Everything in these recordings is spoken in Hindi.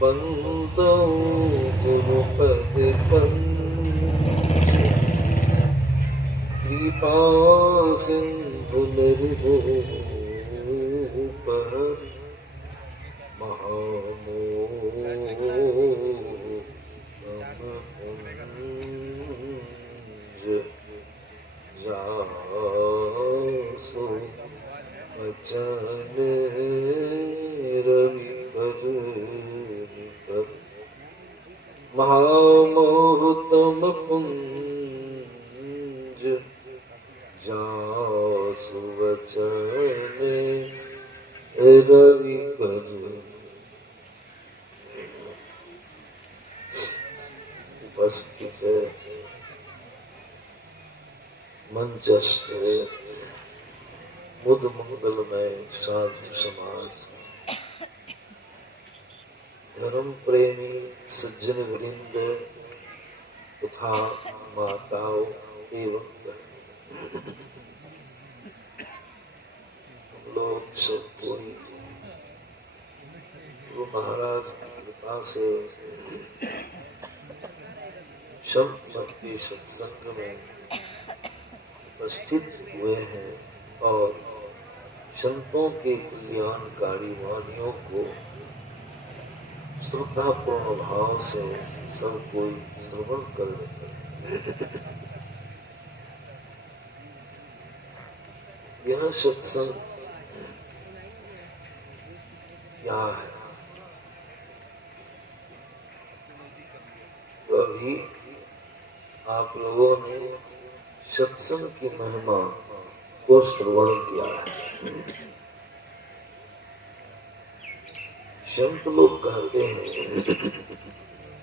बंदो गुरुपद कृपा सिंधु निर्भूप महामोहनकुंज जासु वचन रवि कर महामोहतम पुंज जासु वचन रवि कर। उपस्थित मंचस्थ मुद मंगलमय साधु समाज, धर्म प्रेमी सज्जन वृंद तथा माताओं एवं हम लोग सब कोई गुरु महाराज की कृपा से संत के सत्संग में उपस्थित हुए हैं और संतों के कल्याणकारी वाणियों को श्रद्धापूर्ण भाव से सब कोई श्रवण कर लेते हैं। यह सत्संग क्या है? तो अभी आप लोगों ने सत्संग की महिमा को श्रवण किया है। संत लोग कहते हैं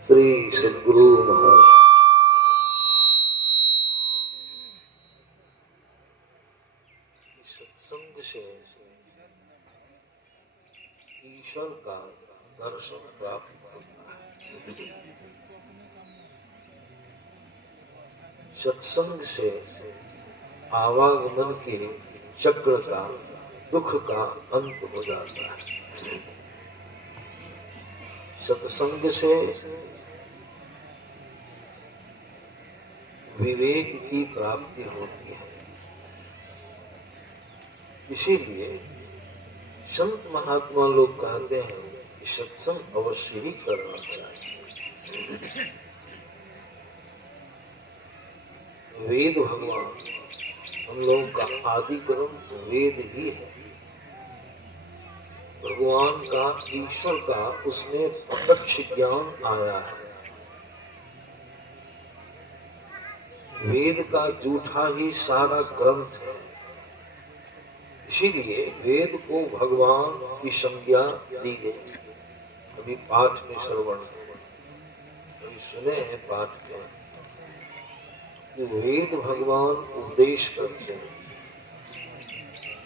श्री सद्गुरु महाराज सत्संग से ईश्वर का दर्शन प्राप्त होता है। सत्संग से आवागमन के चक्र का दुख का अंत हो जाता है। सत्संग से विवेक की प्राप्ति होती है। इसीलिए संत महात्मा लोग कहते हैं कि सत्संग अवश्य ही करना चाहिए। वेद भगवान हम लोगों का आदि ग्रंथ वेद ही है। भगवान का, ईश्वर का उसमें प्रत्यक्ष ज्ञान आया है। वेद का जूठा ही सारा ग्रंथ है। इसीलिए वेद को भगवान की संज्ञा दी गई। अभी पाठ में श्रवण अभी सुने हैं पाठ में कि वेद भगवान उपदेश करते हैं।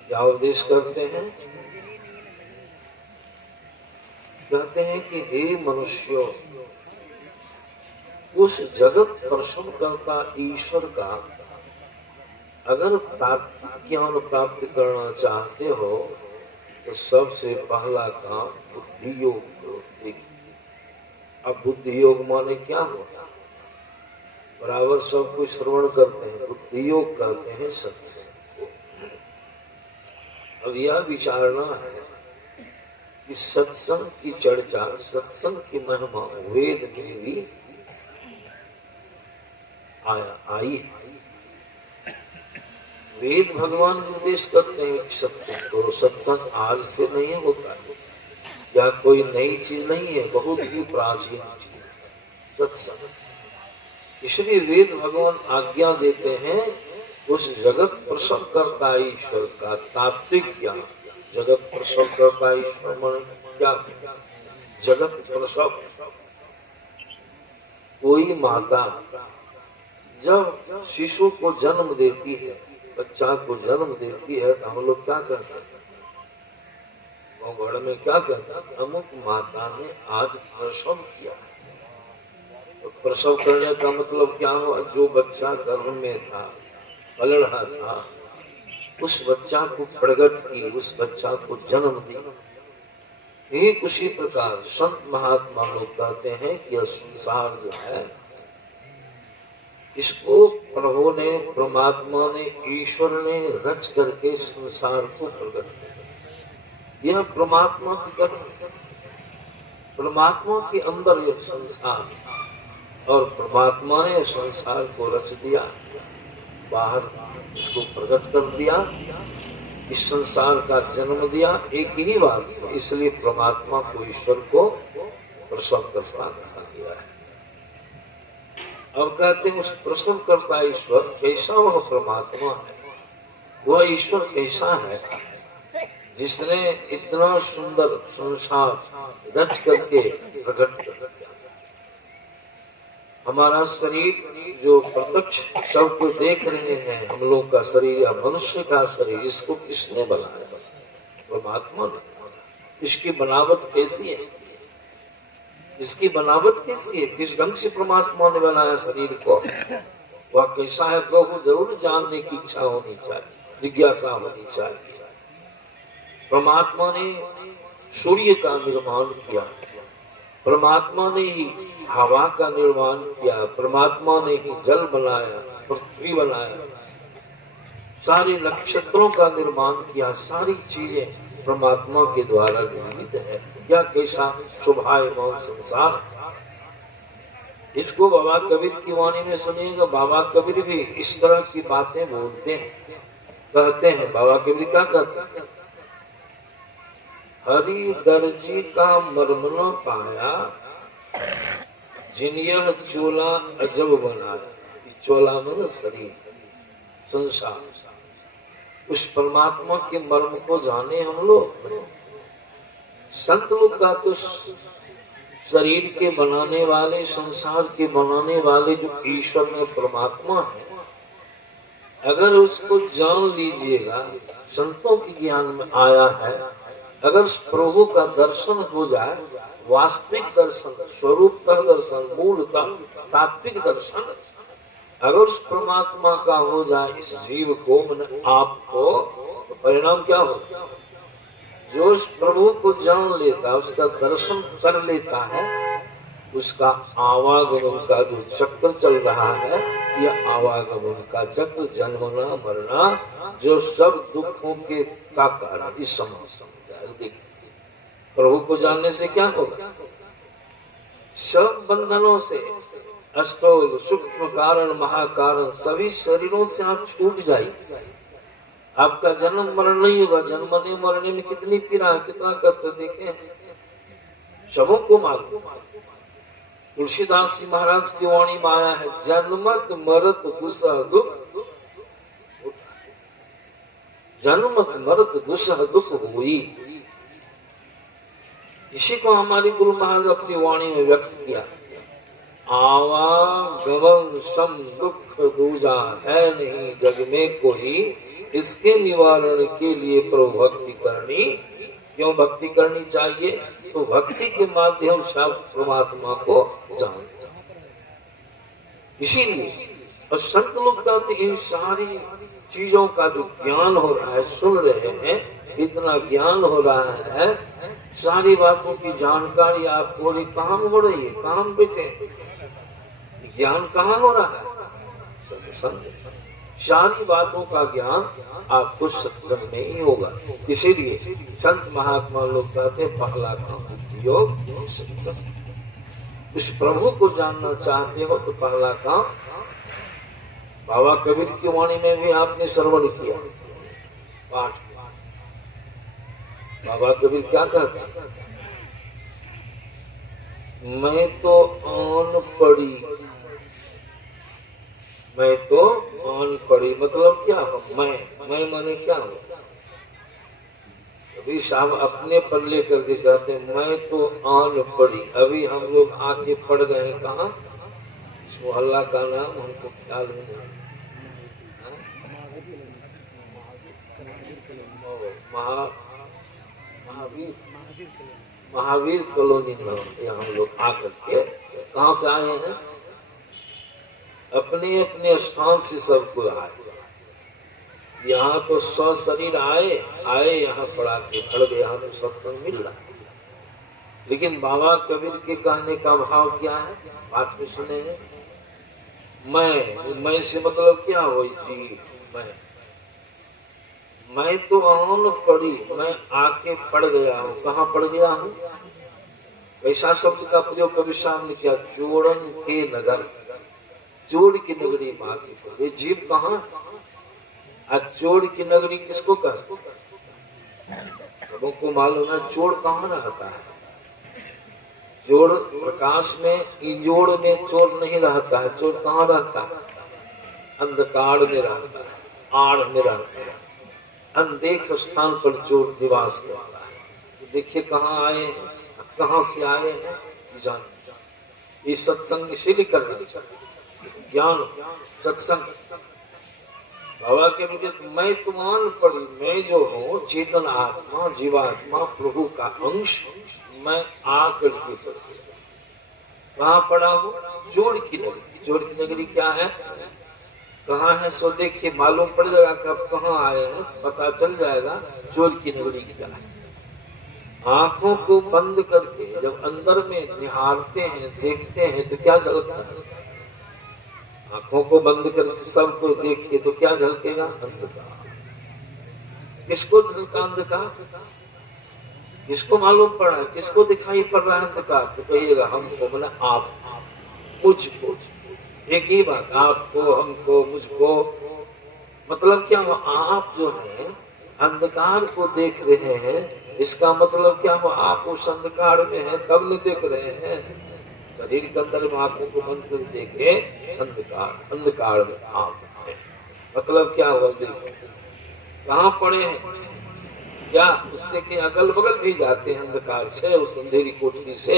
क्या उपदेश करते हैं? कहते हैं कि हे मनुष्यों, उस जगत प्रसन्न करता ईश्वर का अगर तात्विक ज्ञान प्राप्त करना चाहते हो तो सबसे पहला काम बुद्धि योग करो। अब बुद्धि योग माने क्या होता? बराबर सब कुछ श्रवण करते हैं, बुद्धि योग कहते हैं सत्संग। अब यह विचारना है कि सत्संग की चर्चा, सत्संग की महिमा वेद में भी आई है। वेद भगवान उपदेश करते हैं कि सत्संग करो। सत्संग आज से नहीं होता है या कोई नई चीज नहीं है, बहुत ही प्राचीन चीज है सत्संग। इसलिए वेद भगवान आज्ञा देते हैं उस जगत प्रसव करता ईश्वर का तात्विक ज्ञान। जगत प्रसव करता ईश्वर माने क्या? जगत प्रसव, कोई माता जब शिशु को जन्म देती है, बच्चा को जन्म देती है, तो हम लोग क्या करते हैं? वो घर में क्या कहता है? अमुक माता ने आज प्रसव किया है। तो प्रसव करने का मतलब क्या हुआ? जो बच्चा गर्भ में था, पल रहा था, उस बच्चा को प्रकट की, उस बच्चा को जन्म दी। ठीक उसी प्रकार संत महात्मा लोग कहते हैं कि यह संसार जो है, इसको प्रभु ने, परमात्मा ने, ईश्वर ने रच करके संसार को प्रकट किया। यह परमात्मा की कर्म, परमात्मा के अंदर यह संसार, और परमात्मा ने संसार को रच दिया, बाहर इसको प्रकट कर दिया, इस संसार का जन्म दिया। एक ही बात, इसलिए परमात्मा को, ईश्वर को प्रसव करता कहा गया है। अब कहते हैं उस प्रसव करता ईश्वर कैसा वह परमात्मा है, वह ईश्वर कैसा है जिसने इतना सुंदर संसार रच करके प्रकट कर दिया। हमारा शरीर जो प्रत्यक्ष सबको देख रहे हैं, हम लोग का शरीर या मनुष्य का शरीर, इसको किसने बनाया? परमात्मा ने बनाया। इसकी बनावट कैसी है? इसकी बनावट कैसी है? किस ढंग से परमात्मा ने बनाया शरीर को? वह कैसा है प्रभु जरूर जानने की इच्छा होनी चाहिए, जिज्ञासा होनी चाहिए। परमात्मा ने सूर्य का निर्माण किया, परमात्मा ने ही हवा का निर्माण किया, परमात्मा ने ही जल बनाया, पृथ्वी बनाया, सारे नक्षत्रों का निर्माण किया। सारी चीजें परमात्मा के द्वारा निर्मित है। क्या कैसा शोभायमान संसार। इसको बाबा कबीर की वाणी में सुनिएगा। बाबा कबीर भी इस तरह की बातें बोलते हैं, कहते हैं। बाबा कबीर क्या कहते हैं? हरि दर्जी का मर्म न पाया, जिन यह चोला अजब बनाया। चोला मन शरीर, संसार। उस परमात्मा के मर्म को जाने हम लोग। संत लोग का तो शरीर के बनाने वाले, संसार के बनाने वाले जो ईश्वर में परमात्मा है, अगर उसको जान लीजिएगा, संतों के ज्ञान में आया है, अगर प्रभु का दर्शन हो जाए, वास्तविक दर्शन, स्वरूपतः दर्शन, मूलतः तात्विक दर्शन अगर उस परमात्मा का हो जाए इस जीव को, मैंने आपको, तो परिणाम क्या हो? जो उस प्रभु को जान लेता, उसका दर्शन कर लेता है, उसका आवागमन का जो चक्र चल रहा है, यह आवागमन का चक्र, जन्मना मरना, जो सब दुखों के का कारण इस समय प्रभु को जानने से क्या होगा? सब बंधनों से, अष्टोल, सूक्ष्म कारण, महाकारण, सभी शरीरों से आप छूट जाइए। आपका जन्म मरण नहीं होगा। जन्मने मरने में कितनी पीड़ा है, कितना कष्ट देखे सबों को मालूम। तुलसीदास जी महाराज की वाणी में आया है, जन्मत मरत दुसह दुख, जन्मत मरत दुसह दुख हुई। इसी को हमारी गुरु महाराज अपनी वाणी में व्यक्त किया। आवागमन सम दुख दूजा है नहीं जग में कोई, इसके निवारण के लिए प्रभु भक्ति करनी। क्यों भक्ति करनी चाहिए? तो भक्ति के माध्यम से परमात्मा को जानते। इसीलिए और संत लोग कहते इन सारी चीजों का जो ज्ञान हो रहा है, सुन रहे हैं, इतना ज्ञान हो रहा है, सारी बातों की जानकारी आपको कहाँ हो रही है? कहाँ बैठे? ज्ञान कहाँ हो रहा है? सारी बातों का ज्ञान आपको सत्संग में ही होगा। इसीलिए संत महात्मा लोग कहते हैं पहला काम योग सत्संग। इस प्रभु को जानना चाहते हो तो पहला काम, बाबा कबीर की वाणी में भी आपने श्रवण किया, पाठ। बाबा कबीर क्या कहते हैं? मैं तो आन पड़ी, मैं तो आन पड़ी मतलब क्या हो? मैं माने क्या हो? अभी शाम अपने पर लेकर के कहते हैं मैं तो आन पड़ी। अभी हम लोग आके पड़ गए हैं कहाँ? इस मोहल्ला का नाम हमको ख्याल नहीं। महावीर कॉलोनी नाम यहाँ हम लोग आकर के कहाँ से आए हैं? अपने अपने स्थान से सबको आए। यहाँ तो स्व शरीर आए यहाँ पड़ा के खड़ गए। यहाँ तो सत्संग मिल रहा है, लेकिन बाबा कबीर के कहने का भाव क्या है, बात में सुने हैं। मैं से मतलब क्या हो जी, मैं तो अन पड़ी, मैं आके पड़ गया हूँ। कहाँ पड़ गया हूँ? ऐसा शब्द का प्रयोग कभी सामने किया, चोरन के नगर, चोर की नगरी माँ की। ये जीव कहाँ? आज चोर की नगरी किसको कहते? लोगों को मालूम है चोर कहाँ रहता है। चोर प्रकाश में, इंजोड़ में चोर नहीं रहता है। चोर कहाँ रहता है? अंधकार में रहता है, आड़ में रहता है, अनदेख स्थान पर चोर निवास करता है। देखिए कहाँ आए हैं, कहाँ से आए हैं, जान। ये सत्संग इसीलिए करना चाहिए, ज्ञान सत्संग। बाबा के मुझे मैं तुमान पड़ी, मैं जो हूँ चेतन आत्मा, जीवात्मा, प्रभु का अंश, मैं आकर के पड़ गया। कहाँ पड़ा हूँ? चोर की नगरी। चोर की नगरी क्या है, कहाँ है? सो देखिए मालूम पड़ जाएगा कब कहाँ आए हैं, पता चल जाएगा चोर की नगरी क्या है। आंखों को बंद करके जब अंदर में निहारते हैं, देखते हैं तो क्या झलकता है? आंखों को बंद करके सबको देखिए तो क्या झलकेगा? अंधकार। किसको झलका अंधकार? किसको मालूम पड़ा है, किसको दिखाई पड़ रहा है अंधकार? तो कहिएगा हमको, बोला आप, मुझको। एक ही बात, आपको, हमको, मुझको। मतलब क्या हुआ? आप जो है अंधकार को देख रहे हैं, इसका मतलब क्या हुआ? आप उस अंधकार में हैं तब नहीं देख रहे हैं। शरीर के अंदर में आंखों को बंद कर देखे अंधकार, अंधकार में आप है। मतलब क्या हुआ? देखो कहाँ पड़े हैं क्या? उससे के अगल बगल भी जाते हैं अंधकार से, उस अंधेरी कोठरी से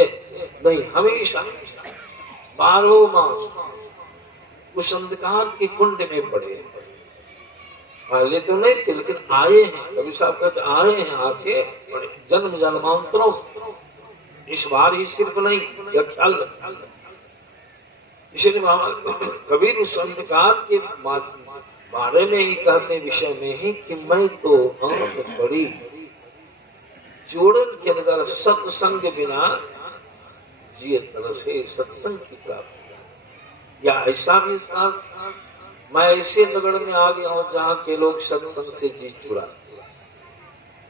नहीं, हमेशा 12 मास उस अंधकार के कुंड में पड़े। पहले तो नहीं थे लेकिन आए हैं। कभी साहब कहते आए हैं, आके पड़े जन्म जन्मांतरों से, इस बार ही सिर्फ नहीं, यह ख्याल रखना। इसलिए बाबा कबीर उस अंधकार के बारे में ही कहते, विषय में ही कि मैं तो आंख पड़ी चोरन के नगर, सत्संग बिना जिए तरसे, सत्संग की प्राप्ति। या ऐसा भी इसका, मैं ऐसे नगर में आ गया हूँ जहाँ के लोग सत्संग से जी चुराते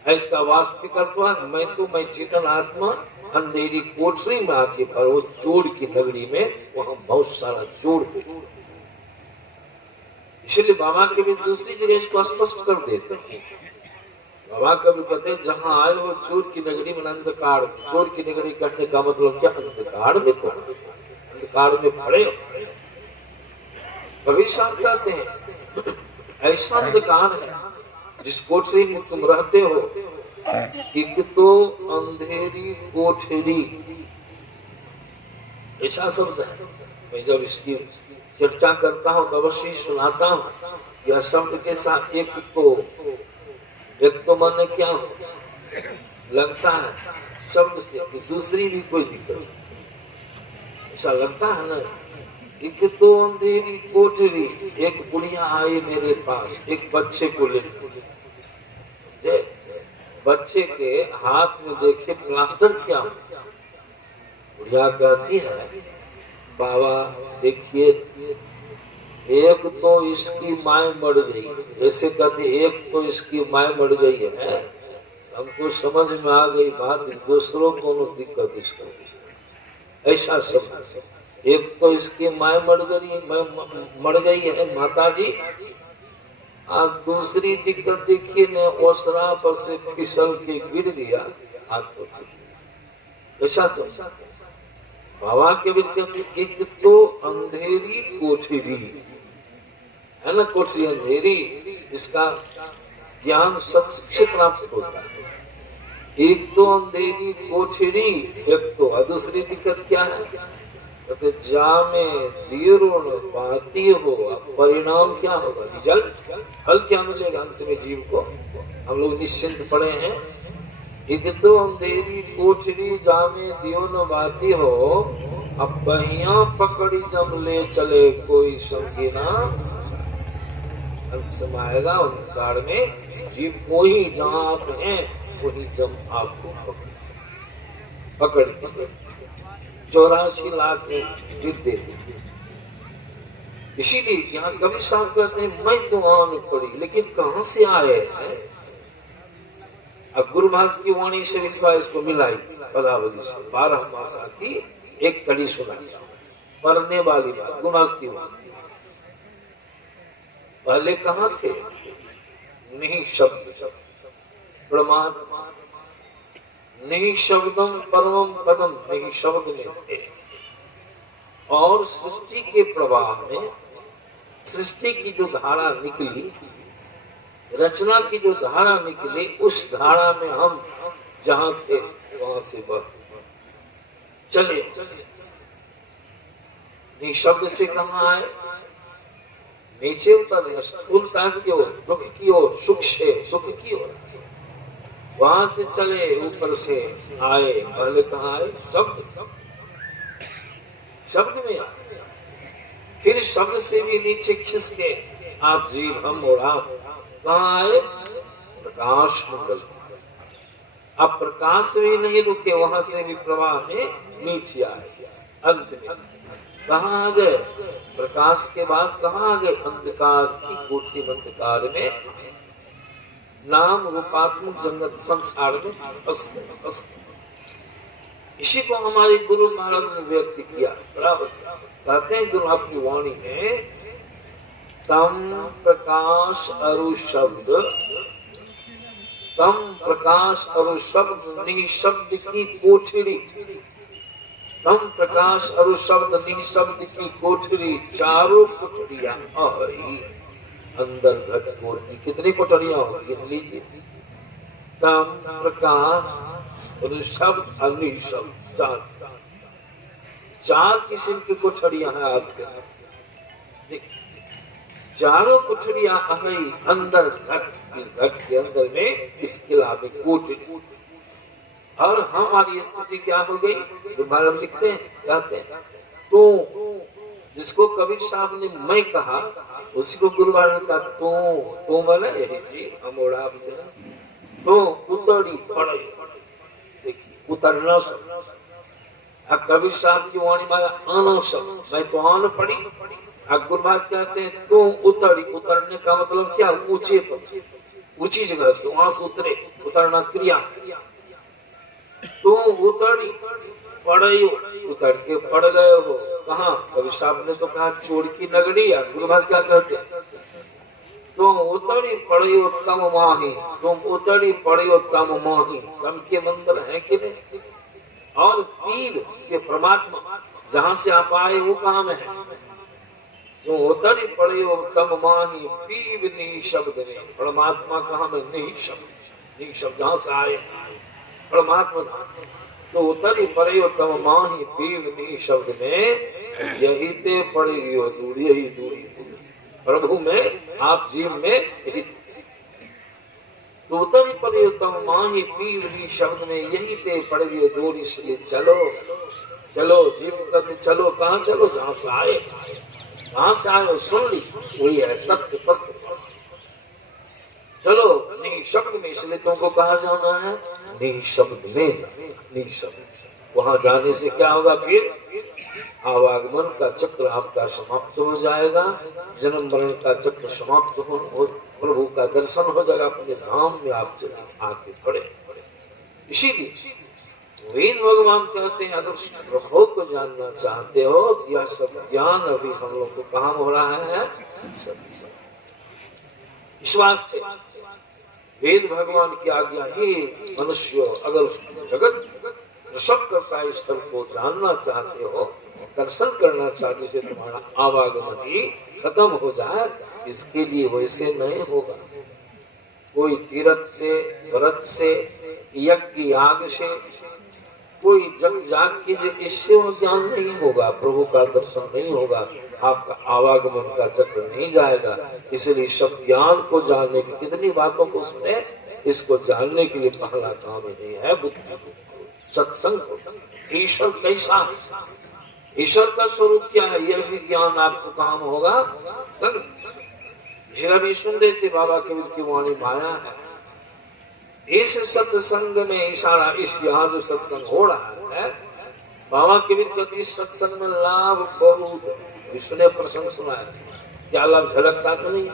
हैं। इसका वास्तविक अर्थ हुआ मैं चेतन आत्मा अंधेरी कोठरी में आके पर वो चोर की नगरी में, वहां बहुत सारा चोर है। इसलिए बाबा के भी दूसरी जगह इसको स्पष्ट कर देते हैं। बाबा कभी कहते हैं जहां आए हो चोर की नगरी में, अंधकार। चोर की नगरी कहने का मतलब क्या? अंधकार में, तो अंधकार में पड़े हो। कभी साहब कहते हैं ऐसा अंधकार है जिस कोठरी में तुम रहते हो, एक तो अंधेरी कोठरी, ऐसा शब्द है। मैं जब इसकी चर्चा करता हूँ तो अवश्य सुनाता हूँ। यह शब्द के साथ एक तो माने क्या लगता है शब्द से कि दूसरी भी कोई दिक्कत, ऐसा लगता है ना। एक तो अंधेरी कोठरी, एक बुढ़िया आई मेरे पास एक बच्चे को लेकर। बच्चे के हाथ में देखे प्लास्टर क्या, बुढ़िया कहती है बाबा देखिए, एक तो इसकी माय मर गई, जैसे कहते एक तो इसकी माय मर गई है, हमको समझ में आ गई बात, दूसरों को न दिक्कत इसको। ऐसा सब, एक तो इसकी माय मर गई है माता जी, और दूसरी दिक्कत देखिए ने ओसरा पर से फिसल के गिर गया हाथ। ऐसा सब बाबा के भी कहते, एक तो अंधेरी कोठरी है ना, कोठरी अंधेरी, इसका ज्ञान सत्शिक्षित प्राप्त होता है। एक तो अंधेरी कोठरी, एक तो दूसरी दिक्कत क्या है? कहते जामे देरो न पाती हो, परिणाम क्या होगा? रिजल्ट, फल क्या मिलेगा अंत में जीव को? हम लोग निश्चिंत पड़े हैं। एक तो अंधेरी कोठरी जामे दियो न बाती हो, अब बहिया पकड़ी जम ले चले कोई संगी ना। अंत समाएगा अंधकार में जीव को ही, जहाँ आप हैं वही जम आपको पकड़े। पकड़ के 84 लाख में जीत देते। इसीलिए यहाँ कबीर साहब कहते हैं मैं तो आन पड़ी, लेकिन कहां से आए हैं? अब गुरु महाराज की वाणी से इसको मिलाई पदावली से 12 मासा की एक कड़ी सुना पढ़ने वाली बात गुरु महाराज की वाणी। पहले कहां थे? नहीं शब्द परमात्मा, नहीं शब्दम परमम पदम, नहीं शब्द में थे। और सृष्टि के प्रवाह में सृष्टि की जो धारा निकली, रचना की जो धारा निकली, उस धारा में हम जहां थे वहां से बस चले। नहीं शब्द से कहां आए? नीचे उतर स्थूलता की ओर, दुख की ओर, सुख से दुख की ओर, वहां से चले ऊपर से आए। पहले कहां आए? शब्द, शब्द में आए, फिर शब्द से भी नीचे खिसके आप जीव हम और आप कहां आए? प्रकाश मंडल। अब प्रकाश भी नहीं रुके, वहां से भी प्रवाह में नीचे आए। अंत में कहां आ गए? प्रकाश के बाद कहां आ गए? अंधकार की कोठरी अंधकार में, नाम रूपात्मक जगत संसार में फंस गए। इसी को हमारे गुरु महाराज ने व्यक्त किया। बराबर कहते हैं गुरु आपकी वाणी में, तम प्रकाश अरु शब्द, तम प्रकाश अरु शब्द निःशब्द की कोठरी, तम प्रकाश अरु शब्द निःशब्द की कोठरी, चारों कोठरियां अंदर घट कोठरी। कितनी कोठरियां होगी लीजिए? तम प्रकाश अरु शब्द अनिशब्द, चार किस्म की कोठरियां हैं आपके। चारों कोठरियां अंदर घट, इस घट के अंदर में इस किला में कोठरी। और हमारी स्थिति क्या हो गई? महाराज लिखते हैं, कहते हैं तो जिसको कबीर साहब ने मैं कहा, उसी को गुरु महाराज ने कहा तो मैंने यही जी अमोड़ा तो उतरी पड़े। देखिए उतरना शब्द, अब कबीर साहब की वाणी में आना शब्द, मैं तो आन पड़ी। अब गुरु महाराज कहते हैं तो उतरी, उतरने का मतलब क्या? ऊंचे पर, ऊंची जगह से वहां से उतरे, उतरना क्रिया। तो उतरी पड़े, उतर के पड़ गए हो कहा? कबीर साहब ने तो कहा चोर की नगरी। गुरु महाराज क्या कहते हैं? तुम उतरी पड़े तम माही, तुम उतरी पड़े तम माही। तम के मंदिर है कि नहीं? और पीर के परमात्मा जहां से आप आए वो कहाँ में है? तुम उतरी पड़े तम माही, पीर नहीं शब्द में। परमात्मा कहाँ में? नहीं शब्द, नहीं शब्द जहां से आए परमात्मा। तो उतरी पड़े तम माही पीव नहीं शब्द में, यही ते पड़ेगी वो दूरी, यही दूरी प्रभु में, आप जीव में। तो उतरी पड़े तम माही पीव नहीं शब्द में, यही ते पड़ेगी दूरी। इसलिए चलो चलो जीव कहते चलो। कहाँ चलो? जहाँ से आए, कहाँ से आए सुन ली, वही है सत्य सत्य। चलो नहीं शब्द में, इसलिए तुमको कहा जाना है? नहीं शब्द में, नहीं शब्द। वहां जाने से क्या होगा? फिर आवागमन का चक्र आपका समाप्त हो जाएगा, जन्म मरण का चक्र समाप्त हो, प्रभु का दर्शन हो जाएगा, अपने धाम में आप चले आके पड़े। इसीलिए वेद भगवान कहते हैं अगर प्रभु को जानना चाहते हो, यह सब ज्ञान अभी हम लोग को कहाँ हो रहा है? सब इस वास्ते वेद भगवान की आज्ञा ही मनुष्य अगर जगत प्रसव करता है स्थल को जानना चाहते हो, दर्शन करना चाहते हो, तुम्हारा आवागमन ही खत्म हो जाए, इसके लिए वैसे नहीं होगा। कोई तीर्थ से, व्रत से, यज्ञ याग से, कोई जग जाग कीजिए, इससे वो ज्ञान नहीं होगा, प्रभु का दर्शन नहीं होगा, आपका आवागमन का चक्र नहीं जाएगा। इसलिए सब ज्ञान को जानने की, कितनी बातों को सुने, इसको जानने के लिए पहला काम यही है बुद्धि, सत्संग। ईश्वर कैसा है, ईश्वर का स्वरूप क्या है, यह भी ज्ञान आपको काम होगा। संग भी सुन रहे थे बाबा कबीर की वाणी, माया है इस सत्संग में इशारा, इस यहाँ जो सत्संग हो रहा है, बाबा कबीर कहते इस सत्संग में लाभ बहुत है। विष्णु प्रसंग सुना है, क्या लाभ झलकता तो नहीं,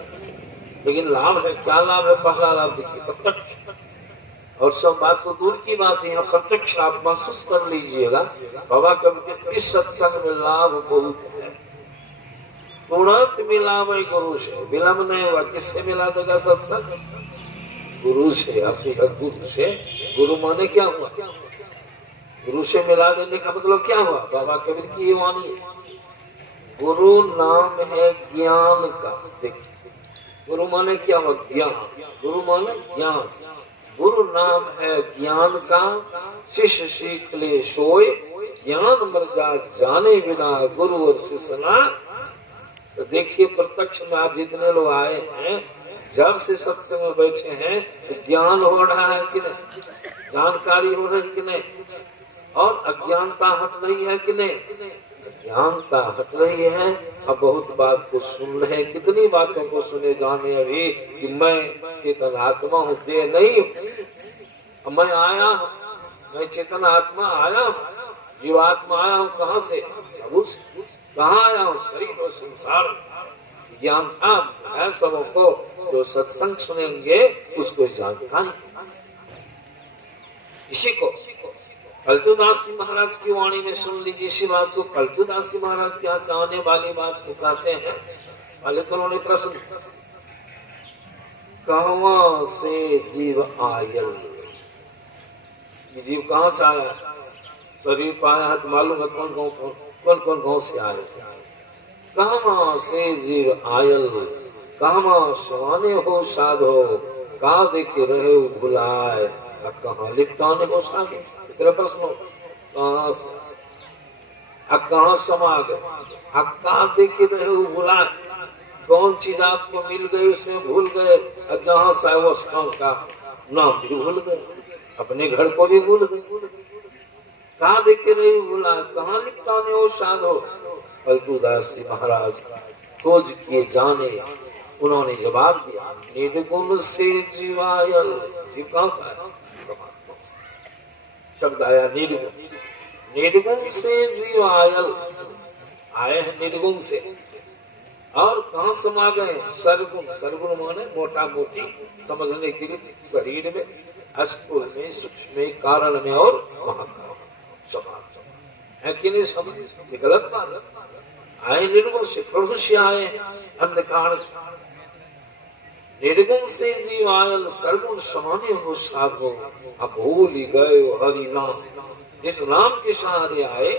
लेकिन लाभ है। क्या लाभ है? पहला लाभ देखिए, प्रत्यक्ष। और सब बात तो दूर की बात है, यहाँ प्रत्यक्ष आप महसूस कर लीजिएगा। बाबा कबीर इस सत्संग में लाभ बहुत है। तुरंत मिला मैं गुरु से, विलंब नहीं हुआ। किससे मिला देगा सत्संग? गुरु से, अपनी गुरु से। गुरु माने क्या हुआ? गुरु से मिला देने का मतलब क्या हुआ? बाबा कबीर की ये वाणी है। गुरु नाम है ज्ञान का। देखिए, गुरु माने क्या हुआ? ज्ञान। गुरु माने ज्ञान। गुरु नाम है ज्ञान का, शिष्य सीख ले सोए, ज्ञान मर्जा जाने बिना गुरु और शिष्य ना। तो देखिए, प्रत्यक्ष में आप जितने लोग आए हैं, जब से सत्संग में बैठे हैं, तो ज्ञान हो रहा है कि नहीं? जानकारी हो रही है कि नहीं? और अज्ञानता हट रही है कि नहीं? ज्ञानता हट रही है। अब बहुत बात को सुन रहे हैं, कितनी बातों को सुने जाने अभी कि मैं चेतन आत्मा हूँ, देह नहीं हूँ। मैं आया हूँ, मैं चेतन आत्मा आया हूँ, जीवात्मा आया हूँ। कहाँ से? प्रभु से। कहाँ आया हूँ? शरीर और संसार। ज्ञान था है सबको। जो सत्संग सुनेंगे उसको जानकारी। इसी को कलतुदास जी महाराज की वाणी में सुन लीजिए। इसी बात को कलतुदास जी महाराज के यहाँ आने वाली बात को कहते हैं। पहले तो उन्होंने प्रश्न, कहवा से जीव आयल? ये जीव कहाँ से आया? शरीर पाया है तो मालूम है कौन कौन गाँव से आए। कहवा से जीव आयल, कहवा सवाने हो साधो, कहा देखे रहे हो भुलाए, कहाँ लिपटाने हो साधो। तेरा प्रश्न, कहाँ से कहाँ समा गए? कहाँ देखे रहे हो भुलाए? कौन चीज आपको मिल गई उसमें भूल गए, और जहाँ से वो स्थान का नाम भी भूल गए, अपने घर को भी भूल गए। कहाँ देखे रहे हो भुलाए, कहाँ लिपटाने हो साधो। कलतुदास जी महाराज खोज किए जाने, उन्होंने जवाब दिया, निर्गुण से जीवायल। जीव कहाँ से आया? शब्द आया निर्गुण। निर्गुण से जीव आयल, आए हैं निर्गुण से। और कहाँ समा गए? सरगुण। सरगुण माने मोटा मोटी समझने के लिए, शरीर में, स्थूल में, सूक्ष्म में, कारण में और महाकारण समा है कि नहीं? समझ गलत बात। आए निर्गुण से, प्रभु से आए अंधकार। निर्गुण से जीव आयल, सरगुण समाने हो साधो, अब भूल गए हरि नाम। जिस नाम के सहारे आए,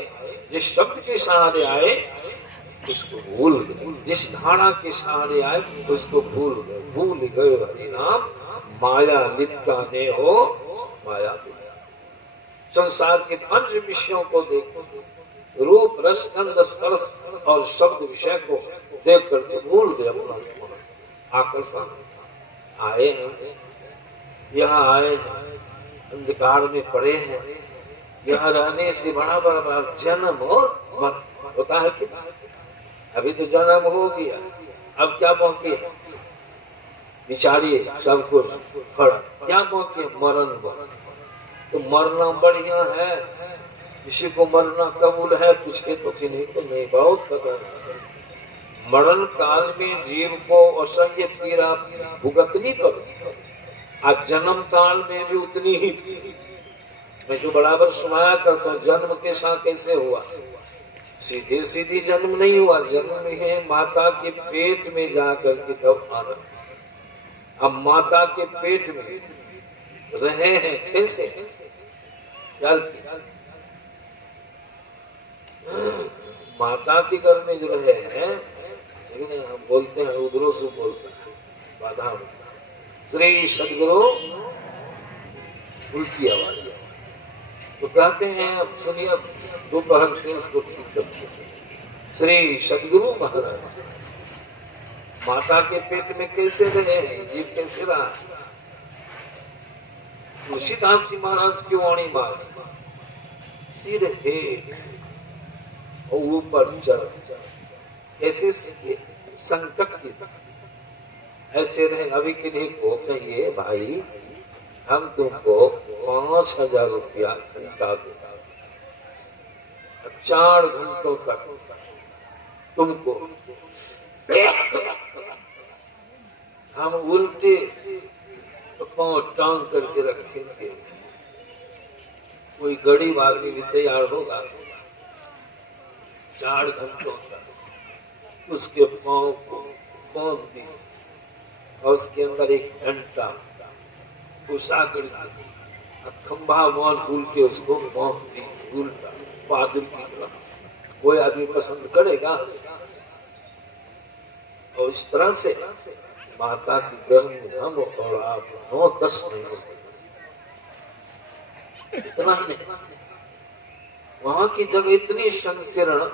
जिस शब्द के सहारे आए, उसको भूल गए। जिस धारा के सहारे आए उसको भूल गए। भूल गए हरि नाम, माया लिपटाने हो माया। संसार के पंच विषयों को देखो, रूप रस गंध स्पर्श और शब्द विषय को देख करके भूल गए अपना आकर्षण। आए हैं, यहाँ आए हैं, अंधकार में पड़े हैं। यहाँ रहने से बड़ा बड़ा जन्म और मरण होता है कि? अभी तो जन्म हो गया, अब क्या बाकी है? विचारिए, सब कुछ फड़ा, क्या बाकी है? मरण। तो मरना बढ़िया है। किसी को मरना कबूल है? पूछे तो कि नहीं, तो नहीं, बहुत पता। मरण काल में जीव को असह्य पीड़ा भुगतनी पड़ती, आज जन्म काल में भी उतनी ही। मैं तो बराबर सुनाया करता हूँ, जन्म के साथ कैसे हुआ? सीधे सीधी जन्म नहीं हुआ। जन्म है माता के पेट में जाकर के तब आना। अब माता के पेट में रहे हैं कैसे? माता के घर में जो रहे हैं, हम बोलते हैं उधरों से बोलते हैं, बाधा श्री सदगुरु उल्टी आवाज। तो कहते हैं, अब सुनिए, दोपहर से उसको ठीक करते हैं। श्री सदगुरु महाराज माता के पेट में कैसे रहे हैं? जीव कैसे रहा? तुलसीदास जी महाराज की वाणी मार, सिर है और ऊपर चढ़, ऐसी स्थिति संकट की। ऐसे रहे। अभी के लिए को कहिए भाई, हम तुमको 5,000 रुपया घंटा देगा, 4 घंटों तक तुमको हम उल्टे पांव टांग करके रखेंगे। कोई गरीब आदमी भी तैयार होगा 4 घंटों तक उसके पांव को बांध दी और उसके अंदर एक डंडा घुसा कर खंभा बांध उल्टे उसको बांध दी, उल्टा बहादुर की तरफ। कोई आदमी पसंद करेगा? और इस तरह से माता की गर्भ में हम और आप 9-10 महीने, इतना ही नहीं, वहां की जगह इतनी संकीर्ण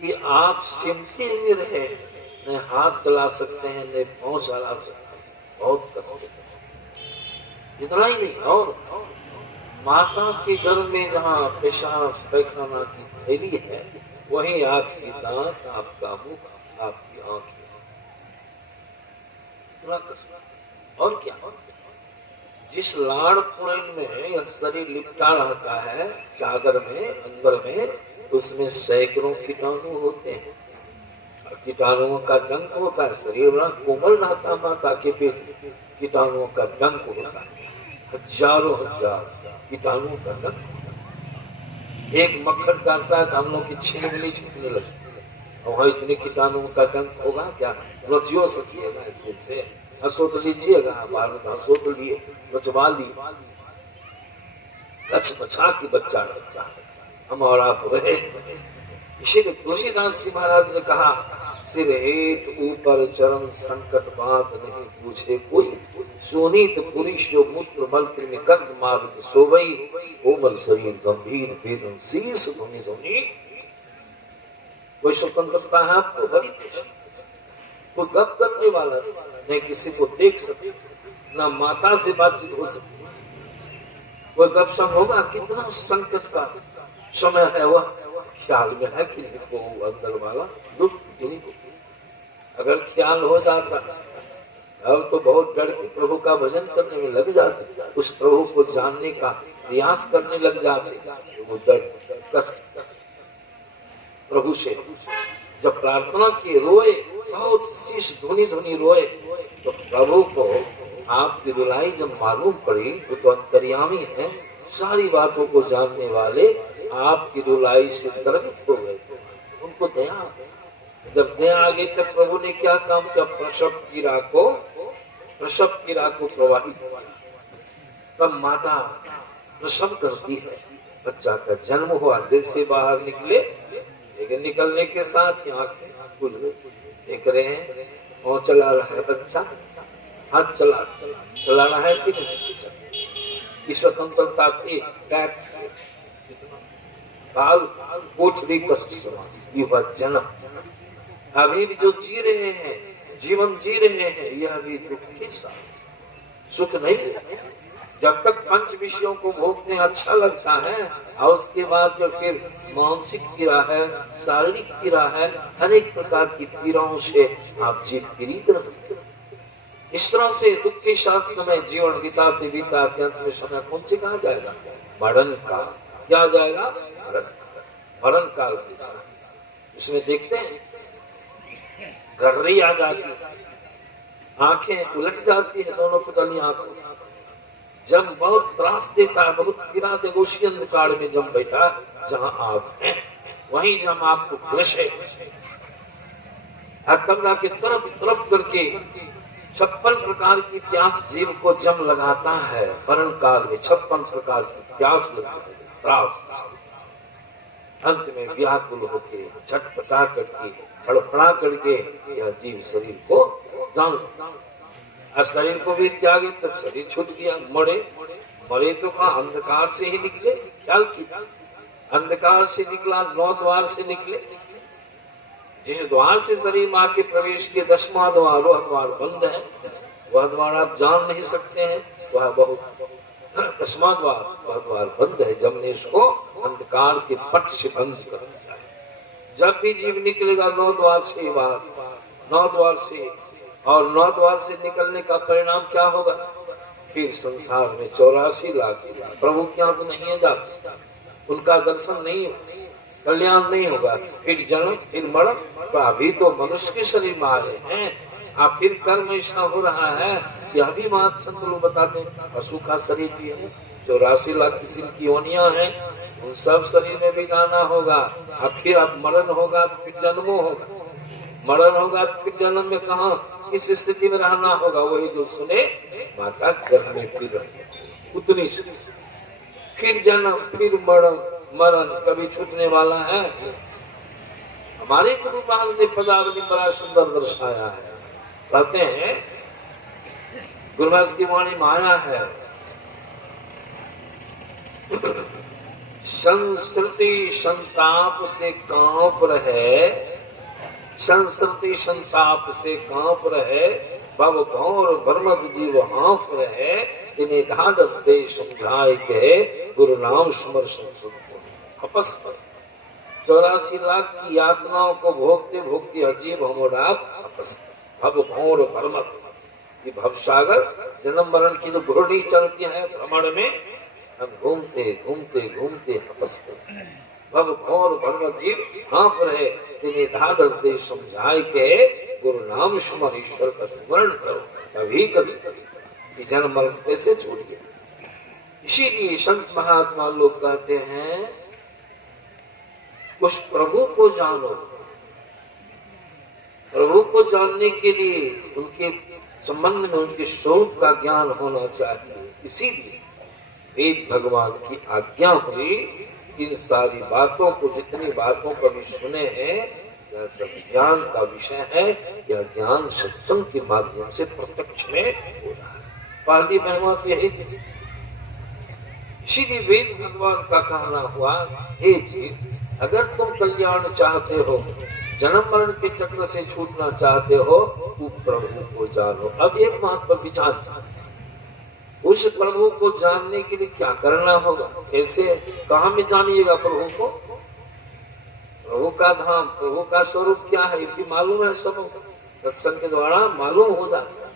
कि आप सिमटे हुए रहे, न हाथ चला सकते हैं न पांव चला सकते हैं, बहुत कष्ट। इतना ही नहीं, और माता के गर्भ में जहाँ पेशाब पैखाना की थैली है, वहीं आपकी दांत, आपका मुख, आपकी आंखें, इतना कष्ट। और क्या, जिस लाड़ पुरैन में यह शरीर लिपटा रहता है चादर में, अंदर में, उसमें सैकड़ों कीटाणु होते हैं। कीटाणुओं का डंक होता है, शरीर बड़ा कोमल रहता है, माता के पेट कीटाणुओं का डंक होता है, हजारों हजार कीटाणुओं का डंक। एक मक्खन काटता है तो हम लोग की छिलमिली छूटने लगती है, और वहाँ इतने कीटाणुओं का डंक होगा क्या? रचियो सकिएगा ऐसे से, हंसो तो लीजिएगा, बाल में हंसो तो लिए, बचवा लिए, कच्छ बचा के बच्चा रहता है, हम और आप रहे। इसीलिए तुलसीदास जी महाराज ने कहा, सिर हेठ ऊपर चरण संकट बात नहीं पूछे कोई, सोनीत पुरुष जो मूत्र मल कृमि कर्म मावित सोवई, कोमल शरीर गंभीर वेदन शीश भूमि सोनी। कोई स्वतंत्रता है आपको? बड़ी कोई गप करने वाला नहीं, किसी को देख सकते, ना माता से बातचीत हो सकती, कोई गपशप होगा? कितना संकट का समय है, वह ख्याल में है कि नहीं को अंदर वाला दुख नहीं। अगर ख्याल हो जाता अब तो बहुत डर के प्रभु का भजन करने में लग जाते, उस प्रभु को जानने का प्रयास करने लग जाते, तो वो डर कष्ट प्रभु से जब प्रार्थना की, रोए, बहुत शीश धुनी धुनी रोए, तो प्रभु को आपकी रुलाई जब मालूम पड़ी, वो तो अंतर्यामी है, सारी बातों को जानने वाले, आपकी रुलाई से द्रवित हो गए, उनको दया। जब दया आ गई तब प्रभु ने क्या काम किया? प्रसव कीड़ा को प्रवाहित किया। तब माता प्रसव करती है, बच्चा का जन्म हुआ, जैसे बाहर निकले, लेकिन निकलने के साथ ही आंखें खुल गई। देख रहे हैं, पाँव चला रहा है बच्चा, हाथ चला रहा है कि नहीं? स्वतंत्रता थी, काल कोठरी कष्ट समान युवा जन्म। अभी भी जो जी रहे हैं, जीवन जी रहे हैं, यह भी दुख के साथ, सुख नहीं है। जब तक पंच विषयों को भोगते अच्छा लगता है, और उसके बाद जो फिर मानसिक पीड़ा है, शारीरिक पीड़ा है, अनेक प्रकार की पीड़ाओं से आप जीव पीड़ित रहते। इस तरह से दुख के साथ समय जीवन बिताते बिताते अंत में समय कौन से कहा जाएगा? मरण काल। क्या जाएगा? मरण काल के साथ। इसमें देखते हैं गर्री आ जाती है, आंखें उलट जाती है, दोनों पुतली आंखों। जब बहुत त्रास देता है, बहुत पीड़ा दे, उसी अंधकार में जम बैठा जहां आप हैं, वहीं जब आपको ग्रसे गंगा के तरफ तरफ करके 56 प्रकार की प्यास जीव को जम लगाता है। मरण काल में 56 प्रकार की प्यास लगती है, त्रास। अंत में व्याकुल होके छटपटा करके फड़फड़ा करके यह जीव शरीर को जान, शरीर को भी त्यागे, तब शरीर छूट गया। मरे तो कहा अंधकार से ही निकले, ख्याल किया, अंधकार से निकला, 9 द्वार से निकले। जिस द्वार से शरीर मां के प्रवेश के 10वां द्वार, वह द्वार बंद है, वह द्वार आप जान नहीं सकते हैं, वह बहुत 10वां द्वार, वह द्वार बंद है। जब ने इसको अंधकार के पट से बंद कर दिया है। जब भी जीव निकलेगा 9 द्वार से बाहर, 9 द्वार से, और 9 द्वार से निकलने का परिणाम क्या होगा? फिर संसार में 84 लाख प्रभु के यहाँ तो नहीं है जा सकता, उनका दर्शन नहीं, कल्याण नहीं होगा। फिर जन्म, फिर मरण। तो अभी तो मनुष्य के शरीर में आए हैं, आप फिर कर्म ऐसा हो रहा है। यह भी बात संत लोग बताते हैं, पशु का शरीर भी है, 84 लाख किस्म की योनियां हैं, उन सब शरीर में भी जाना होगा। अब फिर अब मरण होगा तो फिर जन्मों होगा, मरण होगा तो फिर जन्म में कहा किस स्थिति में रहना होगा। वही जो सुने माता गर्भ में फिर उतनी फिर जन्म, फिर मरण कभी छूटने वाला है। हमारे गुरु महाराज ने पदावली बड़ा सुंदर दर्शाया है। कहते हैं गुरुदास की वाणी माया है, संस्कृति संताप से कांप रहे, संस्कृति संताप से कांप रहे, भव घोर भ्रमद जीव हाँफ रहे, इन्हें ढाढ़स दे समझाए के गुरु नाम सुमर अपस 84 लाख की यातनाओं को भोगते भोगते अजीब हमोड़ा भव घोर भ्रमद, ये भवसागर जन्म मरण की जो घोड़ी चलती है भ्रमण में, हम घूमते घूमते घूमते हपस भव घोर भ्रमद जीव हाँफ रहे, इन्हें ढाढ़स दे समझाए के गुरु नाम सुमर ईश्वर का स्मरण करो, कभी कभी जन्म मरण कैसे छूट गया। इसीलिए संत महात्मा लोग कहते हैं उस प्रभु को जानो। प्रभु को जानने के लिए उनके संबंध में उनके स्वरूप का ज्ञान होना चाहिए। इसीलिए वेद भगवान की आज्ञा हुई, इन सारी बातों को, जितनी बातों को भी सुने हैं, यह सब ज्ञान का विषय है। यह ज्ञान सत्संग के माध्यम से प्रत्यक्ष में हो रहा है। पहली महिमा तो यही थी। इसीलिए वेद भगवान का कहना हुआ, हे जीव, अगर तुम कल्याण चाहते हो, जन्म मरण के चक्र से छूटना चाहते हो, तो प्रभु को जानो। अब एक बात पर विचार, उस प्रभु को जानने के लिए क्या करना होगा, कैसे, कहाँ में जानिएगा प्रभु को? प्रभु का धाम, प्रभु का स्वरूप क्या है, ये मालूम है सब, सत्संग के द्वारा मालूम हो जाता है।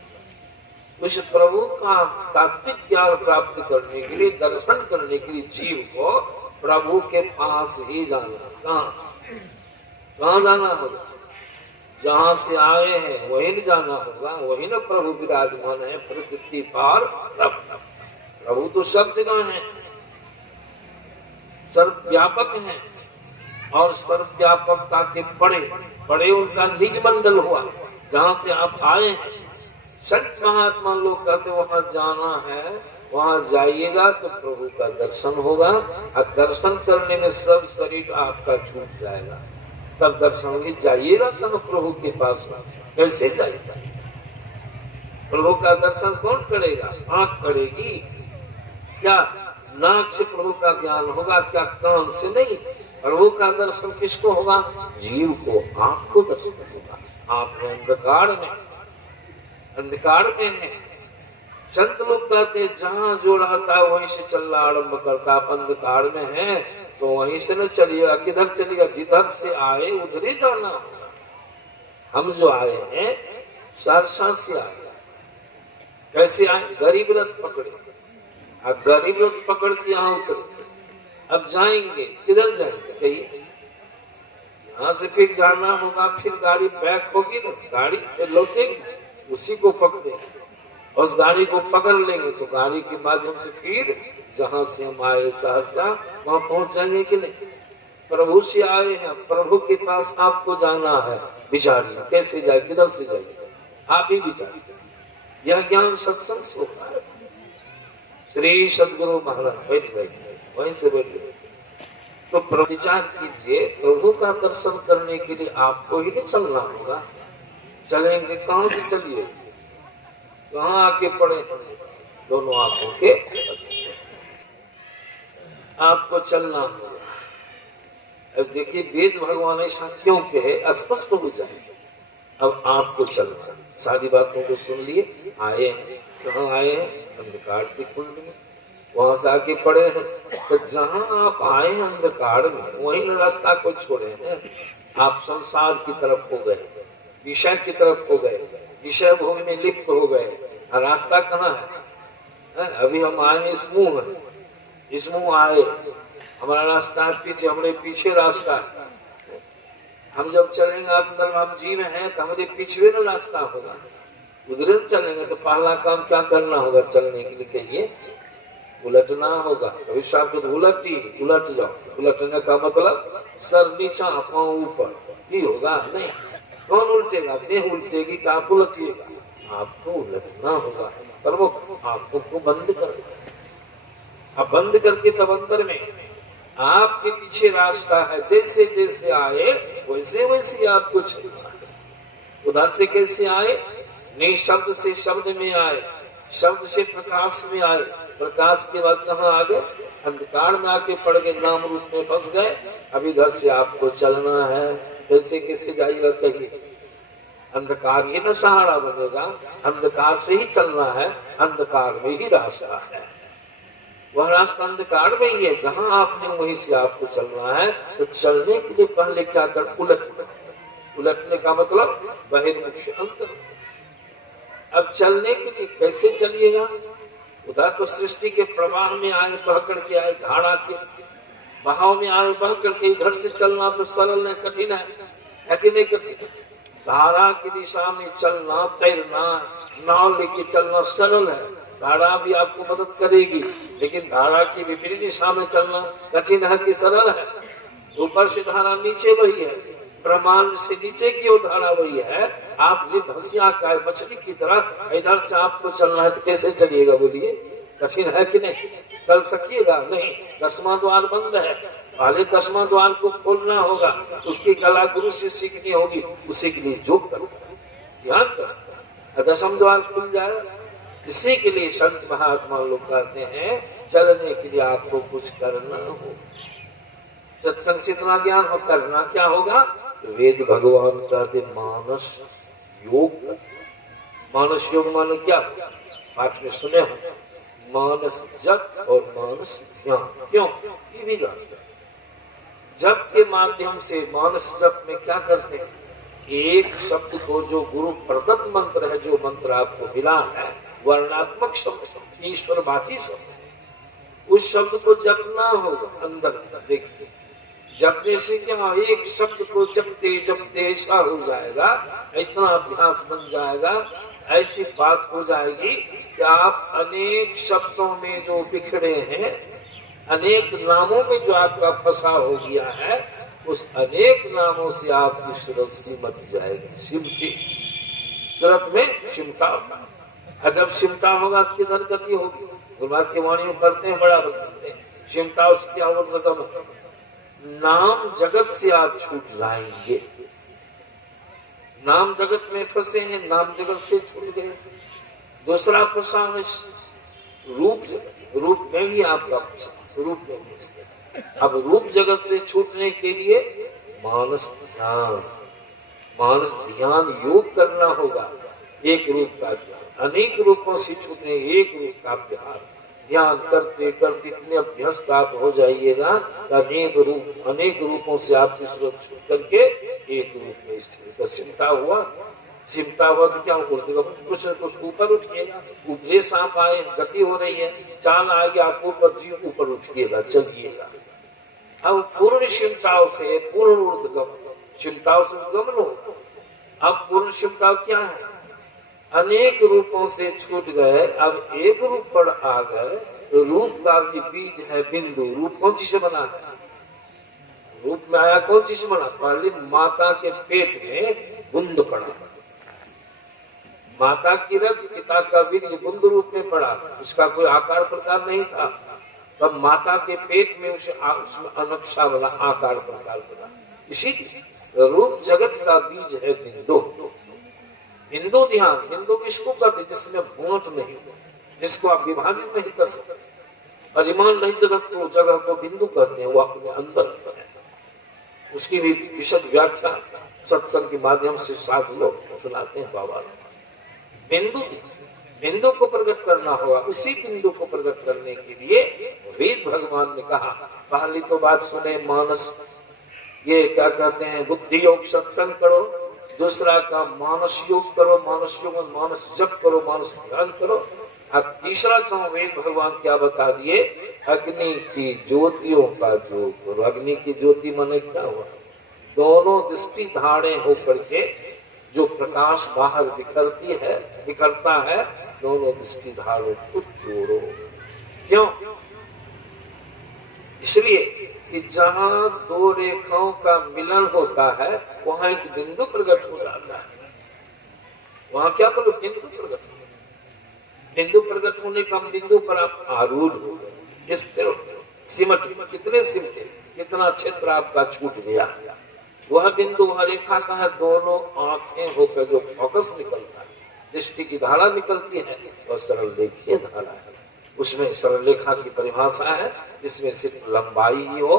उस प्रभु का तात्विक ज्ञान प्राप्त करने के लिए, दर्शन करने के लिए जीव को प्रभु के पास ही जाना। कहाँ जाना होगा? जहाँ से आए हैं वही न जाना होगा, वही न प्रभु विराजमान है। प्रकृति पार प्रभु तो सब जगह है, सर्वव्यापक है, और सर्वव्यापकता के पड़े उनका निज मंडल हुआ, जहाँ से आप आए हैं। संत महात्मा लोग कहते वहां जाना है, वहां जाइएगा तो प्रभु का दर्शन होगा, और दर्शन करने में सब शरीर आपका छूट जाएगा। तब दर्शन में जाइएगा कहाँ प्रभु के पास, कैसे जाएगा? प्रभु का दर्शन कौन करेगा? आंख करेगी क्या? नाक से प्रभु का ज्ञान होगा क्या? कान से नहीं। प्रभु का दर्शन किसको होगा? जीव को, आंख को दर्शन होगा। आप अंधकार में, अंधकार में है। संत लोग कहते जहां जो रहता है वहीं से चलना आरंभ करता। आप अंधकार में है तो वहीं से न चलिएगा, किधर चलिएगा? जिधर से आए उधर ही जाना होगा। हम जो आए हैं सहरसा से आए, कैसे आए? गरीब रथ पकड़े, अब गरीब रथ पकड़ के यहाँ उतरे। अब जाएंगे किधर जाएंगे? कहीं यहाँ से फिर जाना होगा, फिर गाड़ी बैक होगी ना, गाड़ी लौटेगी, उसी को पकड़ेंगे, उस गाड़ी को पकड़ लेंगे तो गाड़ी के माध्यम से फिर जहां से हम आए सहरसा वहां पहुंच जाएंगे कि नहीं? प्रभु से आए हैं, प्रभु के पास आपको जाना है। विचारिए कैसे जाए, किधर से जाए, आप ही विचारिए। यह ज्ञान सत्संग से होता है। श्री सदगुरु महाराज बैठ गए, वहीं से बैठ गए। तो विचार कीजिए, प्रभु का दर्शन करने के लिए आपको ही नहीं चलना होगा। चलेंगे कहाँ से? चलिए कहाँ आके पड़े दोनों आंखों के, आपको चलना होगा। अब देखिए वेद भगवान ऐसा क्यों कहे, स्पष्ट हो जाए। अब आपको चलना, सारी बातों को सुन लिए, आए हैं, कहाँ आए हैं? अंधकार के कुंड में, वहां से आके पड़े हैं। तो जहां आप आए हैं अंधकार में, वही न रास्ता को छोड़े हैं। आप संसार की तरफ हो गए, विषय की तरफ हो गए, विषय भोग में लिप्त हो गए। रास्ता कहाँ है? अभी हम आए इस मुंह आए, हमारा रास्ता है पीछे, हमारे पीछे रास्ता है। हम जब चलेंगे अंदर, हम जीव हैं तो हमारे पीछे ना रास्ता होगा, उधर चलेंगे। तो पहला काम क्या करना होगा चलने के लिए? कहिए, उलटना होगा। कभी साहब को उलट जाओ। उलटने का मतलब सर नीचा पांव ऊपर, ये होगा नहीं। कौन उल्टेगा? देह उल्टेगी कि आप उलटिएगा? आपको उलटना होगा। पर वो आंखों को बंद कर, अब बंद करके तब अंदर में आपके पीछे रास्ता है। जैसे जैसे आए वैसे वैसे आपको चलना है। उधर से कैसे आए? निशब्द से शब्द में आए, शब्द से प्रकाश में आए, प्रकाश के बाद कहाँ आ गए? अंधकार में आके पड़ गए, नाम रूप में फंस गए। अब इधर से आपको चलना है। कैसे कैसे जाइएगा? कहिए, अंधकार ही न सहारा बनेगा, अंधकार से ही चलना है। अंधकार में ही रास्ता है, वह रास्ता अंधकार में ही है। जहां आप हैं वहीं से आपको चलना है। तो चलने के लिए पहले क्या कर? उलटने का मतलब बहिर्मुख से अंतर। अब चलने के लिए कैसे चलिएगा? उधर तो सृष्टि के प्रवाह में आए, बह करके आए, धारा के बहाव में आए, बह करके। इधर से चलना तो सरल है, कठिन है कि नहीं? कठिन। धारा की दिशा में चलना, तैरना, नाव लेके चलना सरल है। धारा भी आपको मदद करेगी, लेकिन धारा की विपरीत दिशा में चलना कठिन है कि सरल है? ऊपर से धारा, नीचे वही है। ब्रह्मांड से नीचे की ओर धारा वही है। आप जिस भसिया का मछली की तरह इधर से आपको चलना है तो कैसे चलिएगा? बोलिए, कठिन है कि नहीं? चल सकिएगा? नहीं। 10वां द्वार बंद है, पहले 10वां द्वार को खोलना होगा। उसकी कला गुरु से सीखनी होगी। उसी के लिए योग करो, ध्यान करो, 10वां द्वार खुल जाए। इसी के लिए संत महात्मा लोग कहते हैं, चलने के लिए आपको कुछ करना हो। सत्संग से इतना ज्ञान हो, करना क्या होगा? वेद भगवान कहते मानस योग। मानस योग मानो क्या? पाठ में सुने हो, मानस जप और मानस ध्यान। क्यों? ये भी जानते हैं। जप के माध्यम से, मानस जप में क्या करते हैं? एक शब्द को, जो गुरु प्रदत्त मंत्र है, जो मंत्र आपको मिला है, वर्णात्मक शब्द, ईश्वरवाची शब्द, उस शब्द को जपना होगा। अंदर देखिए, जपने से क्या? एक शब्द को जपते जपते ऐसा हो जाएगा, इतना अभ्यास बन जाएगा, ऐसी बात हो जाएगी कि आप अनेक शब्दों में जो बिखरे हैं, अनेक नामों में जो आपका फंसा हो गया है, उस अनेक नामों से आपकी सूरत सिमट जाएगी। सिमटी, सूरत में सिमटा। जब सिमटा होगा तो किधर गति होगी? गुरुदास की वाणी में करते हैं, बड़ा बताते हैं। सिमटा से क्या होगा? नाम जगत से आप छूट जाएंगे। नाम जगत में फंसे हैं, नाम जगत से छूट गए। दूसरा फंसा है रूप जगत, रूप में भी आपका फंसा, रूप में भी। अब रूप जगत से छूटने के लिए मानस ध्यान योग करना होगा। एक रूप का ध्यान, अनेक रूपों से छूटने एक रूप का ध्यान करते करते इतने अभ्यस्त आप हो जाइएगा, अनेक रूपों से आपकी सूरत छूट करके एक रूप में स्थिर। सिमटा हुआ तो क्या होगा? कुछ न कुछ ऊपर उठिएगा। ऊपरे सांप आए, गति हो रही है, चाल आएगी, आप ऊपर जी ऊपर उठिएगा, चलिएगा। अब पूर्ण सिमटाव से पूर्ण ऊर्ध्वगमन, सिमटाव से उद्गमन हो। अब पूर्ण सिमटाव क्या है? अनेक रूपों से छूट गए, अब एक रूप पर आ गए। तो रूप का भी बीज है बिंदु। रूप कौन चीज से बना है? रूप में आया कौन चीज से बना? पहले माता के पेट में बुंद पड़ा, माता की रज पिता का वीर्य बुंद रूप में पड़ा। उसका कोई आकार प्रकार नहीं था, तब माता के पेट में उसमें अनक्षा वाला आकार प्रकार बना। इसी रूप जगत का बीज है बिंदु। बिंदु ध्यान, बिंदु किसको कहते? जिसमें भूत नहीं हो, जिसको आप विभाजित नहीं कर सकते, परिमाण नहीं जगत को, जगह को बिंदु कहते हैं। वो अपने अंदर है। उसकी भी विशद व्याख्या सत्संग के माध्यम से साधु लोग सुनाते हैं बाबा। बिंदु को प्रकट करना होगा। उसी बिंदु को प्रकट करने के लिए वेद भगवान ने कहा, पहली तो बात सुने मानस, ये क्या कहते हैं? बुद्धि योग सत्संग करो। दूसरा का मानस योग करो, मानस योग मानस जप करो, मानस ध्यान करो। अब तीसरा काम वेद भगवान क्या बता दिए, अग्नि की ज्योतियों का जो, अग्नि की ज्योति माने क्या हुआ, दोनों दृष्टि धारे होकर के जो प्रकाश बाहर बिखरता है, दोनों दृष्टि धारों को जोड़ो। क्यों? इसलिए कि जहां दो रेखाओं का मिलन होता है वहां एक बिंदु प्रकट हो जाता है। वहां क्या करो, बिंदु प्रकट। बिंदु प्रकट होने का बिंदु पर आप आरूढ़ हो गए, सिमट, कितने सिमटे, कितना क्षेत्र आपका छूट गया। वह बिंदु, वह रेखा का है, दोनों आंखें होकर जो फोकस निकलता है, दृष्टि की धारा निकलती है, वह सरल रेखीय धारा है। उसमें सरल रेखा की परिभाषा है जिसमें सिर्फ लंबाई ही हो,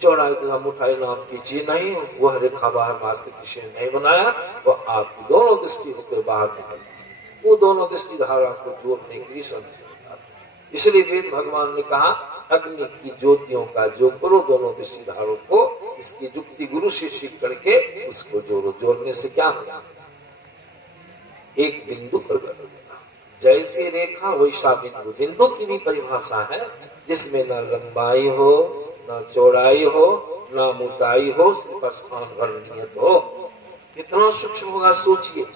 चौड़ाई तथा मोटाई नाम की चीज नहीं। वह रेखा बाहर वास्तविक किसी ने नहीं बनाया, वह आपकी दोनों दृष्टि होकर बाहर निकलती, वो दोनों दृष्टि धारा को जोड़ने के लिए संदेश। इसलिए वेद भगवान ने कहा अग्नि की ज्योतियों का जो करो दोनों दृष्टि धारों को, इसकी युक्ति गुरु से सीख करके उसको जोड़ो। जोड़ने से क्या होगा, एक बिंदु प्रकट होगा। जैसी रेखा वैसा बिंदु। बिंदु की भी परिभाषा है जिसमें न लंबाई हो, न चौड़ाई हो, न मोटाई हो, सिर्फ स्थान भर नियत हो। कितना सूक्ष्म होगा सोचिए।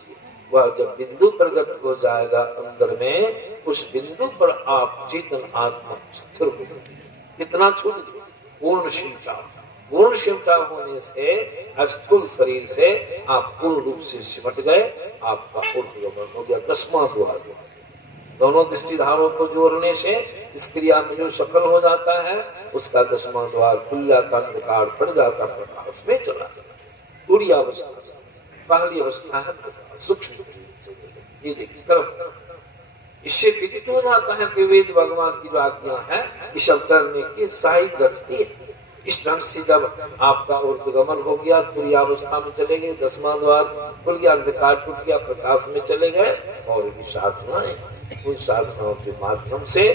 वह जब बिंदु प्रकट हो जाएगा अंदर में, उस बिंदु पर आप चेतन आत्मा स्थिर हो। कितना छूट, पूर्ण शिवता। पूर्ण शिवता होने से स्थूल शरीर से आप पूर्ण रूप से सिमट गए, आपका ऊर्ध्वगमन हो गया। 10वां द्वार। दोनों दृष्टि धारों को जोड़ने से इस क्रिया में जो सफल हो जाता है उसका 10वां द्वार खुल जाता, अंधकार पड़ जाता, प्रकाश में चला जाता। पूरी अवस्था, पहली अवस्था है सूक्ष्म। ये देखिए कर्म, इससे विदित हो जाता है कि वेद भगवान की जो आज्ञा है ये सब करने की सही जचती है। इस ढंग से जब आपका ऊर्ध्वगमन हो गया, पूरी अवस्था में चले गए, 10वां द्वार खुल गया, अंधकार टूट गया, प्रकाश में चले गए, और साधनाएं, उन साधनाओं के माध्यम से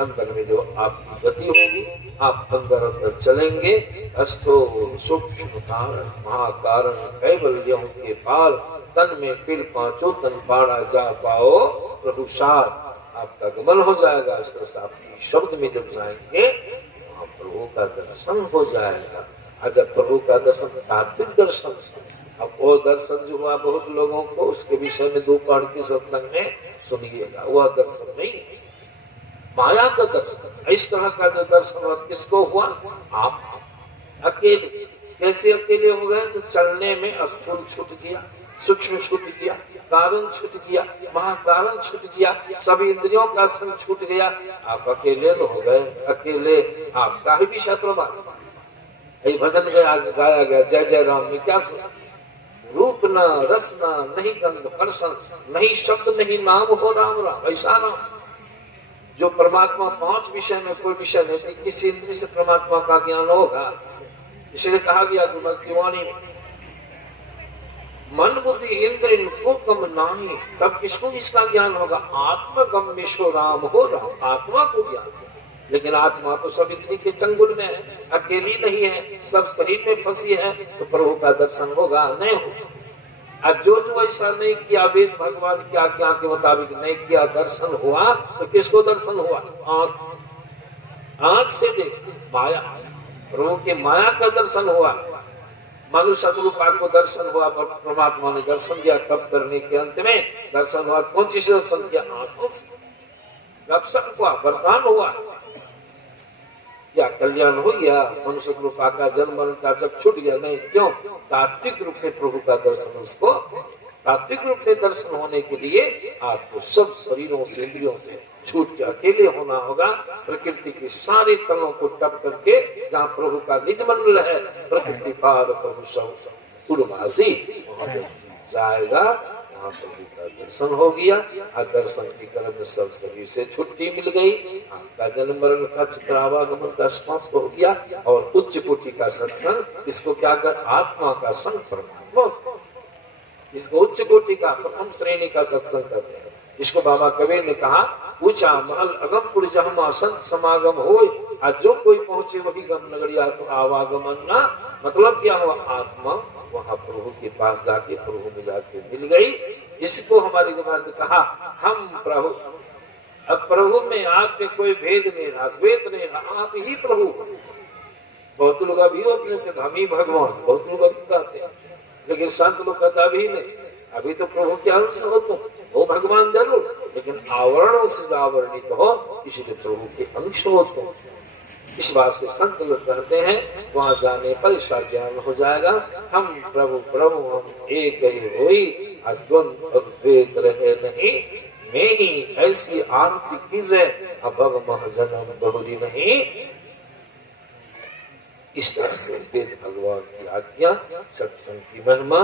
अंदर में जो आपकी गति होगी, आप अंदर अंदर चलेंगे। अष्टो सूक्ष्म कारण महाकारण कैवल्य के पार, तन में पिल पांचों तन पाड़ा जा पाओ प्रभु साथ। आपका गमन हो जाएगा। इस तरह से आप शब्द में जब जाएंगे वहाँ प्रभु का दर्शन हो जाएगा। जब प्रभु का दर्शन तात्विक दर्शन, अब वो दर्शन जो हुआ बहुत लोगों को, उसके विषय में दोपहर की सत्संग में सुनिएगा। वह दर्शन नहीं, माया का दर्शन। इस तरह का जो दर्शन हुआ किसको हुआ, आप अकेले। कैसे अकेले हो गए, तो चलने में स्थूल छूट गया, सूक्ष्म छूट गया, कारण छूट गया, महाकारण छूट गया, सभी इंद्रियों का संग छूट गया। आप अकेले हो गए। अकेले आपका ही विषय प्रमाण। भजन गाया गया जय जय राम में क्या सुना, रूप न रस न नहीं गंध स्पर्शन, नहीं शब्द नहीं नाम हो राम राम। ऐसा नाम जो परमात्मा 5 विषय में कोई विषय नहीं, किसी इंद्रिय से परमात्मा का ज्ञान होगा। इसलिए कहा गया गुरमस की वाणी में, मन बुद्धि इंद्र इनको गम नाही, तब किसको इसका ज्ञान होगा, आत्मगम विश्व राम हो राम। आत्मा को ज्ञान, लेकिन आत्मा तो सब इंद्रिय के चंगुल में है, अकेली नहीं है, सब शरीर में फंसी है, तो प्रभु का दर्शन होगा नहीं होगा। जो ऐसा नहीं किया, वेद भगवान की आज्ञा के मुताबिक नहीं किया, दर्शन हुआ, तो किसको दर्शन हुआ, आंख से देख माया, प्रभु के माया का दर्शन हुआ। मनुष्य रूपा को दर्शन हुआ, परमात्मा ने दर्शन दिया। तब करने के अंत में दर्शन हुआ, कौन चीज दर्शन किया, आंखों से। रक्षक हुआ, वरदान हुआ, क्या कल्याण हो गया। मनुष्य रूपा का जन्म मरण का जब छूट गया, नहीं क्यों, तात्विक रूप में प्रभु का दर्शन। उसको तात्विक रूप में दर्शन होने के लिए आपको सब शरीरों से इंद्रियों से छूट के अकेले होना होगा। प्रकृति के सारे तलों को टप करके जहाँ प्रभु का निज मंडल है, प्रकृति पार प्रभु सब तुरवासी जाएगा, वहाँ प्रभु का दर्शन हो गया। और दर्शन के क्रम में सब शरीर से छुट्टी मिल गई, आपका जन्म मरण का चक्रावागमन का समाप्त हो गया। और उच्च कोटि का सत्संग, इसको क्या कर, आत्मा का संग परमात्मा, इसको उच्च कोटि का प्रथम श्रेणी का सत्संग करते हैं। इसको बाबा कबीर ने कहा, ऊंचा महल अगमपुर जहमा संत समागम हो, आज जो कोई पहुंचे वही गम नगरिया तो आवागमन ना। मतलब क्या हुआ, आत्मा वहां प्रभु के पास जाके प्रभु में जाके मिल गई। इसको हमारे गुरु ने कहा, हम प्रभु अब प्रभु में आप में कोई भेद नहीं रहा, द्वैत नहीं रहा, आप ही प्रभु हो। बहुत लोग अभी अपने कहते हम ही भगवान, बहुत लोग अभी कहते हैं, लेकिन संत लोग कहता अभी नहीं, अभी तो प्रभु के अंश हो तुम, वो भगवान जरूर, लेकिन आवरणों से आवरणित हो, इसलिए प्रभु के अंश हो तुम। इस बात से संत लोग कहते हैं वहां जाने पर इसका ज्ञान हो जाएगा, हम प्रभु प्रभु हम एक ही होई, अद्वंद अद्वैत रहे नहीं, मैं ही ऐसी आरती कीजे, अब मह जन्म बहुरी नहीं। इस तरह से वेद भगवान की आज्ञा, सत्संग की महिमा,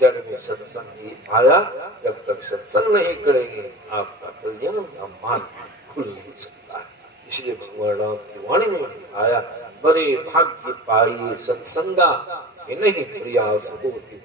जड़ में सत्संग की आया, जब तक सत्संग नहीं करेंगे आपका कल्याण का मार्ग खुल नहीं सकता है। इसलिए भगवान राम की वाणी में आया, बड़े भाग्य पाइए सत्संगा, नहीं प्रयास होती